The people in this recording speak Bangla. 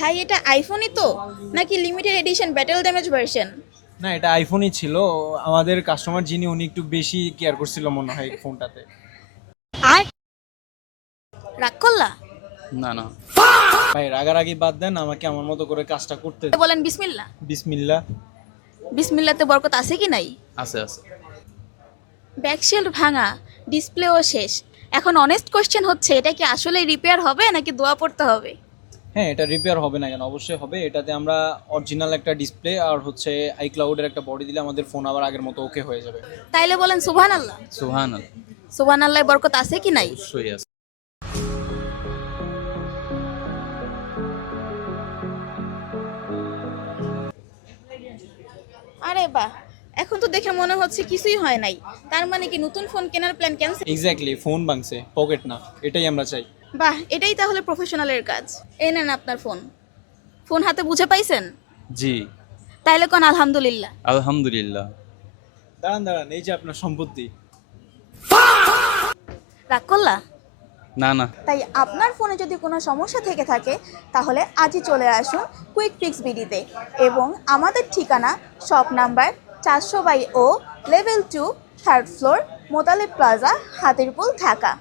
ভাই এটা আইফোনই তো, নাকি limited edition battle damage version? না, এটা আইফোনই ছিল। আমাদের কাস্টমার যিনি উনি একটু বেশি কেয়ার করছিল মনে হয় এই ফোনটাতে। আর রাগ করলা? না না। ভাই রাগারাগি বাদ দেন, আমাকে আমার মতো করে কাজটা করতে দিন। বলেন বিসমিল্লাহ। বিসমিল্লাহ। বিসমিল্লাতে বরকত আছে কি নাই? আছে আছে। ব্যাকশেল ভাঙা, ডিসপ্লেও শেষ। এখন অনেস্ট কোশ্চেন হচ্ছে, এটা কি আসলে রিপেয়ার হবে নাকি দোয়া পড়তে হবে? হ্যাঁ, এটা রিপেয়ার হবে না কেন? অবশ্যই হবে। এটাতে আমরা অরিজিনাল একটা ডিসপ্লে আর হচ্ছে আইক্লাউডের একটা বডি দিলে আমাদের ফোন আবার আগের মতো ওকে হয়ে যাবে। তাইলে বলেন সুবহানাল্লাহ। সুবহানাল্লাহ। সুবহানাল্লাহ বরকত আছে কি নাই? অবশ্যই আছে। আরে বাহ, এখন তো দেখে মনে হচ্ছে কিছুই হয় নাই। তার মানে কি নতুন ফোন কেনার প্ল্যান ক্যান্সেল? এক্স্যাক্টলি, ফোন ভাঙছে, পকেট না। এটাই আমরা চাই। বাহ, এটাই তাহলে প্রফেশনালের কাজ। এই নেন আপনার ফোন। ফোন হাতে বুঝে পাইছেন? জি। তাইলে কোন আলহামদুলিল্লাহ। আলহামদুলিল্লাহ। দাঁড়ান দাঁড়ান, এই যে আপনার সম্পত্তি। রাগ করলা? না না। তাই আপনার ফোনে যদি কোনো সমস্যা থেকে থাকে তাহলে আজই চলে আসুন কুইক ফিক্স বিডিতে, এবং আমাদের ঠিকানা shop number 400/O, level 2, 3rd floor, Motaleb Plaza, Hatirpool, Dhaka.